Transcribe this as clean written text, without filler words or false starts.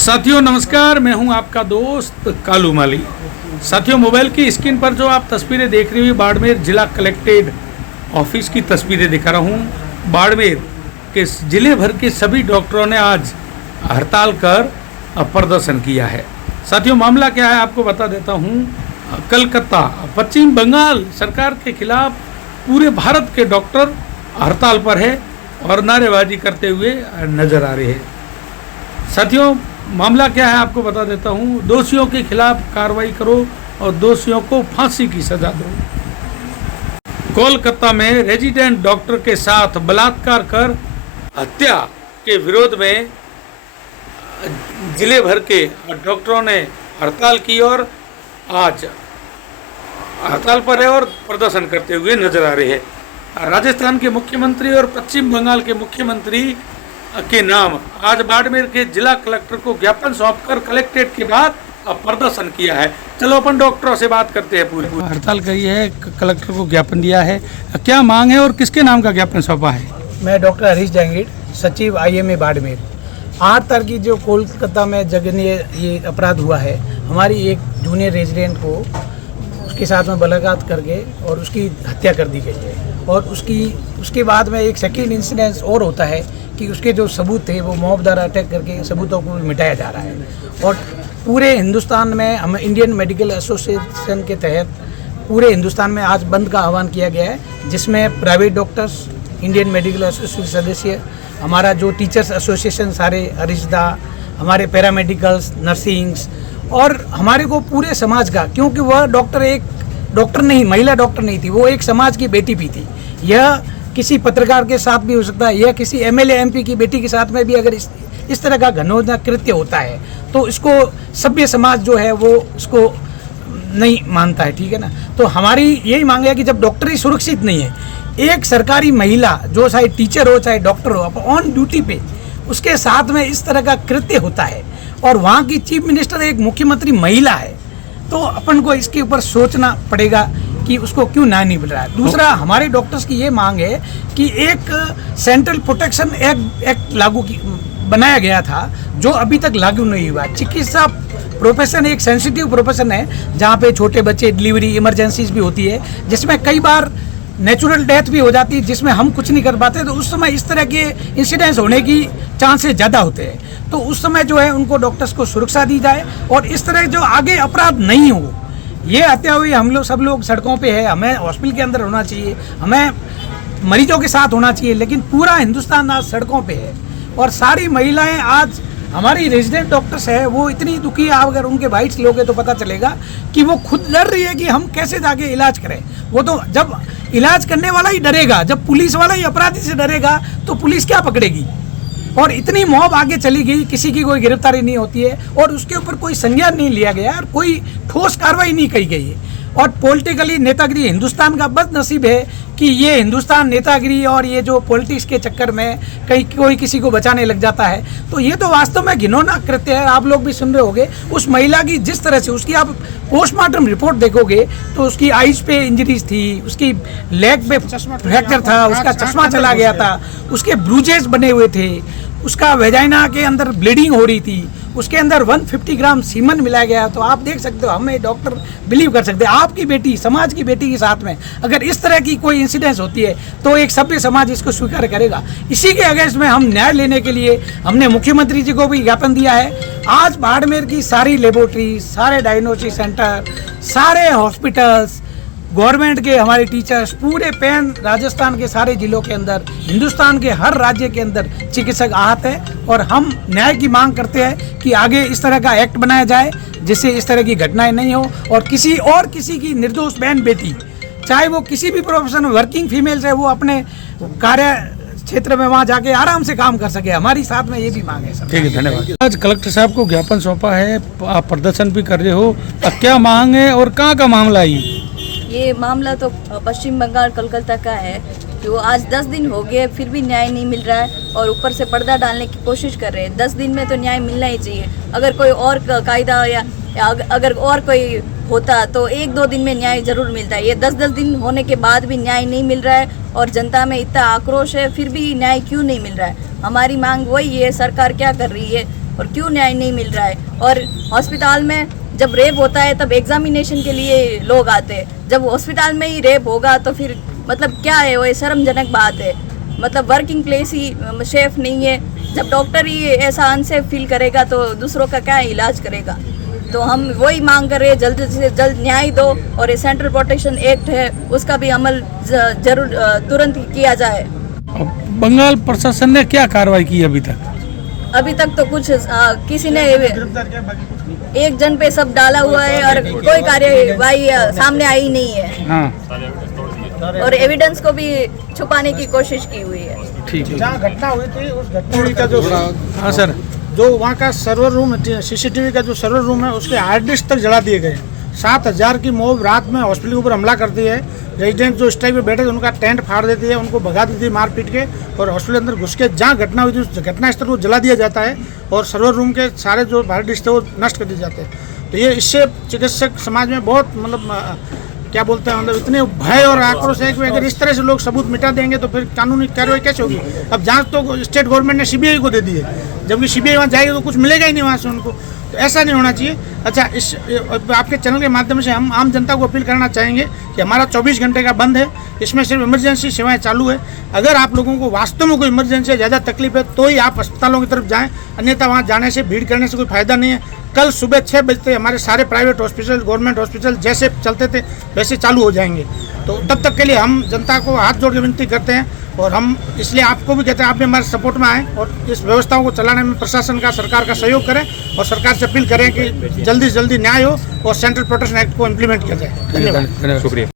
साथियों नमस्कार, मैं हूं आपका दोस्त कालू माली। साथियों, मोबाइल की स्क्रीन पर जो आप तस्वीरें देख रही हुई बाड़मेर जिला कलेक्टेड ऑफिस की तस्वीरें दिखा रहा हूं। बाड़मेर के जिले भर के सभी डॉक्टरों ने आज हड़ताल कर प्रदर्शन किया है। साथियों, मामला क्या है आपको बता देता हूं। कलकत्ता, पश्चिम बंगाल सरकार के खिलाफ पूरे भारत के डॉक्टर हड़ताल पर है और नारेबाजी करते हुए नजर आ रहे हैं। साथियों, मामला क्या है आपको बता देता हूँ। दोषियों के खिलाफ कार्रवाई करो और दोषियों को फांसी की सजा दो। कोलकाता में रेजिडेंट डॉक्टर के साथ बलात्कार कर हत्या के विरोध में जिले भर के डॉक्टरों ने हड़ताल की और आज हड़ताल पर है और प्रदर्शन करते हुए नजर आ रहे हैं। राजस्थान के मुख्यमंत्री और पश्चिम बंगाल के मुख्यमंत्री के नाम आज बाड़मेर के जिला कलेक्टर को ज्ञापन सौंपकर कलेक्ट्रेट के बाद प्रदर्शन किया है। चलो अपन डॉक्टरों से बात करते हैं। पूरी हड़ताल करी है, कलेक्टर को ज्ञापन दिया है, क्या मांग है और किसके नाम का ज्ञापन सौंपा है? मैं डॉक्टर हरीश जहांगीर, सचिव IMA बाड़मेर। 8 तारीख की जो कोलकाता में जघन्य ये अपराध हुआ है, हमारी एक जूनियर रेजिडेंट को उसके साथ में बलात्कार करके और उसकी हत्या कर दी गई है। और उसके बाद में एक सेकेंड इंसिडेंस और होता है कि उसके जो सबूत थे वो मॉब द्वारा अटैक करके सबूतों को मिटाया जा रहा है। और पूरे हिंदुस्तान में हम इंडियन मेडिकल एसोसिएशन के तहत पूरे हिंदुस्तान में आज बंद का आह्वान किया गया है, जिसमें private doctors, Indian medical association सदस्य, हमारा जो टीचर्स एसोसिएशन सारे, अरिजदा, हमारे पैरामेडिकल्स, नर्सिंग्स और हमारे को पूरे समाज का, क्योंकि वह डॉक्टर एक डॉक्टर नहीं, महिला डॉक्टर नहीं थी, वो एक समाज की बेटी भी थी। यह किसी पत्रकार के साथ भी हो सकता है, यह किसी MLA MP की बेटी के साथ में भी अगर इस तरह का घनौना कृत्य होता है तो इसको सभ्य समाज जो है वो इसको नहीं मानता है, ठीक है ना। तो हमारी यही मांग है कि जब डॉक्टर ही सुरक्षित नहीं है, एक सरकारी महिला जो चाहे टीचर हो चाहे डॉक्टर हो, ऑन ड्यूटी पे उसके साथ में इस तरह का कृत्य होता है और वहाँ की चीफ मिनिस्टर एक मुख्यमंत्री महिला है, तो अपन को इसके ऊपर सोचना पड़ेगा कि उसको क्यों न्याय नहीं मिल रहा है। दूसरा, हमारे डॉक्टर्स की ये मांग है कि एक सेंट्रल प्रोटेक्शन एक्ट बनाया गया था जो अभी तक लागू नहीं हुआ। चिकित्सा प्रोफेशन एक सेंसिटिव प्रोफेशन है जहाँ पे छोटे बच्चे डिलीवरी इमरजेंसीज भी होती है, जिसमें कई बार नेचुरल डेथ भी हो जाती है, जिसमें हम कुछ नहीं कर पाते। तो उस समय इस तरह के इंसिडेंट्स होने की चांसेस ज़्यादा होते हैं। तो उस समय जो है उनको डॉक्टर्स को सुरक्षा दी जाए और इस तरह जो आगे अपराध नहीं हो। ये हत्या हुई, हम लोग सब लोग सड़कों पे है, हमें हॉस्पिटल के अंदर होना चाहिए, हमें मरीजों के साथ होना चाहिए, लेकिन पूरा हिंदुस्तान आज सड़कों पे है और सारी महिलाएं आज हमारी रेजिडेंट डॉक्टर्स है वो इतनी दुखी है। आप अगर उनके बाइट्स लोगे तो पता चलेगा कि वो खुद डर रही है कि हम कैसे जाके इलाज करें। वो तो जब इलाज करने वाला ही डरेगा, जब पुलिस वाला ही अपराधी से डरेगा तो पुलिस क्या पकड़ेगी। और इतनी मॉब आगे चली गई, किसी की कोई गिरफ्तारी नहीं होती है और उसके ऊपर कोई संज्ञान नहीं लिया गया और कोई ठोस कार्रवाई नहीं की गई है। और पॉलिटिकली नेतागिरी, हिंदुस्तान का बदनसीब है कि ये हिंदुस्तान नेतागिरी और ये जो पॉलिटिक्स के चक्कर में कहीं कोई किसी को बचाने लग जाता है। तो ये तो वास्तव में घिनौना कृत्य है। आप लोग भी सुन रहे होंगे उस महिला की, जिस तरह से उसकी आप पोस्टमार्टम रिपोर्ट देखोगे तो उसकी आईज पे इंजरीज थी, उसकी लेग पे फ्रैक्चर था, उसका चश्मा चला गया था, उसके ब्रूजेस बने हुए थे, उसका वेजाइना के अंदर ब्लीडिंग हो रही थी, उसके अंदर 150 ग्राम सीमन मिलाया गया। तो आप देख सकते हो, हमें डॉक्टर बिलीव कर सकते हैं, आपकी बेटी, समाज की बेटी के साथ में अगर इस तरह की कोई इंसिडेंस होती है तो एक सभ्य समाज इसको स्वीकार करेगा। इसी के अगेंस्ट में हम न्याय लेने के लिए हमने मुख्यमंत्री जी को भी ज्ञापन दिया है। आज बाड़मेर की सारी लेबोरेटरी, सारे डायग्नोस्टिक सेंटर, सारे हॉस्पिटल्स, गवर्नमेंट के हमारे टीचर्स, पूरे पैन राजस्थान के सारे जिलों के अंदर, हिंदुस्तान के हर राज्य के अंदर चिकित्सक आहत है और हम न्याय की मांग करते हैं कि आगे इस तरह का एक्ट बनाया जाए जिससे इस तरह की घटनाएं नहीं हो और किसी की निर्दोष बहन बेटी, चाहे वो किसी भी प्रोफेशन में वर्किंग फीमेल्स है, वो अपने कार्य क्षेत्र में वहाँ जाके आराम से काम कर सके। हमारी साथ में ये भी मांग है। ठीक है, धन्यवाद। आज कलेक्टर साहब को ज्ञापन सौंपा है, आप प्रदर्शन भी कर रहे हो, क्या मांग है और कहाँ का मामला है? ये मामला तो पश्चिम बंगाल कलकत्ता का है, जो आज 10 दिन हो गए फिर भी न्याय नहीं मिल रहा है और ऊपर से पर्दा डालने की कोशिश कर रहे हैं। 10 दिन में तो न्याय मिलना ही चाहिए। अगर कोई और कायदा या अगर और कोई होता तो 1-2 दिन में न्याय जरूर मिलता है। ये 10-10 दिन होने के बाद भी न्याय नहीं मिल रहा है और जनता में इतना आक्रोश है, फिर भी न्याय क्यों नहीं मिल रहा है। हमारी मांग वही है, सरकार क्या कर रही है और क्यों न्याय नहीं मिल रहा है। और हॉस्पिटल में जब रेप होता है तब एग्जामिनेशन के लिए लोग आते हैं, जब हॉस्पिटल में ही रेप होगा तो फिर मतलब क्या है, वो शर्मजनक बात है। मतलब वर्किंग प्लेस ही सेफ नहीं है, जब डॉक्टर ही ऐसा अनसेफ फील करेगा तो दूसरों का क्या इलाज करेगा। तो हम वही मांग कर रहे हैं, जल्द से जल्द न्याय दो, और ये सेंट्रल प्रोटेक्शन एक्ट है उसका भी अमल जरूर तुरंत किया जाए। बंगाल प्रशासन ने क्या कार्रवाई की अभी तक? अभी तक तो कुछ किसी ने एक जन पे सब डाला हुआ है और कोई कार्यवाही सामने आई नहीं है। हाँ, और एविडेंस को भी छुपाने की कोशिश की हुई है। ठीक है। जहाँ घटना हुई थी उस घटना का जो हाँ सर, जो वहाँ का सर्वर रूम, सीसीटीवी का जो सर्वर रूम है उसके हार्ड डिस्क तक जला दिए गए। 7,000 की मॉब रात में हॉस्पिटल के ऊपर हमला करती है। रेजिडेंट जो स्ट्राइक पे बैठे थे उनका टेंट फाड़ देती है, उनको भगा देती है मार पीट के, और हॉस्पिटल अंदर घुस के जहाँ घटना हुई थी उस घटना स्थल को जला दिया जाता है और सर्वर रूम के सारे जो हार्ड डिस्क थे वो नष्ट कर दिए जाते हैं। तो ये इससे चिकित्सक समाज में बहुत मतलब क्या बोलते हैं, मतलब इतने भय और आक्रोश है कि अगर इस तरह से लोग सबूत मिटा देंगे तो फिर कानूनी कार्रवाई कैसे होगी। अब जांच तो स्टेट गवर्नमेंट ने सीबीआई को दे दी है, जबकि सीबीआई वहाँ जाएगी तो कुछ मिलेगा ही नहीं वहाँ से उनको। तो ऐसा नहीं होना चाहिए। अच्छा, इस आपके चैनल के माध्यम से हम आम जनता को अपील करना चाहेंगे कि हमारा 24 घंटे का बंद है, इसमें सिर्फ इमरजेंसी सेवाएं चालू है। अगर आप लोगों को वास्तव में कोई इमरजेंसी है, ज़्यादा तकलीफ है, तो ही आप अस्पतालों की तरफ जाएं, अन्यथा वहाँ जाने से, भीड़ करने से कोई फायदा नहीं है। कल सुबह 6 बजते हमारे सारे प्राइवेट हॉस्पिटल, गवर्नमेंट हॉस्पिटल जैसे चलते थे वैसे चालू हो जाएंगे। तो तब तक के लिए हम जनता को हाथ जोड़ के विनती करते हैं, और हम इसलिए आपको भी कहते हैं आप भी हमारे सपोर्ट में आएँ और इस व्यवस्थाओं को चलाने में प्रशासन का, सरकार का सहयोग करें, और सरकार से अपील करें कि जल्दी से जल्दी न्याय हो और सेंट्रल प्रोटेक्शन एक्ट को इम्प्लीमेंट किया जाए। धन्यवाद। शुक्रिया।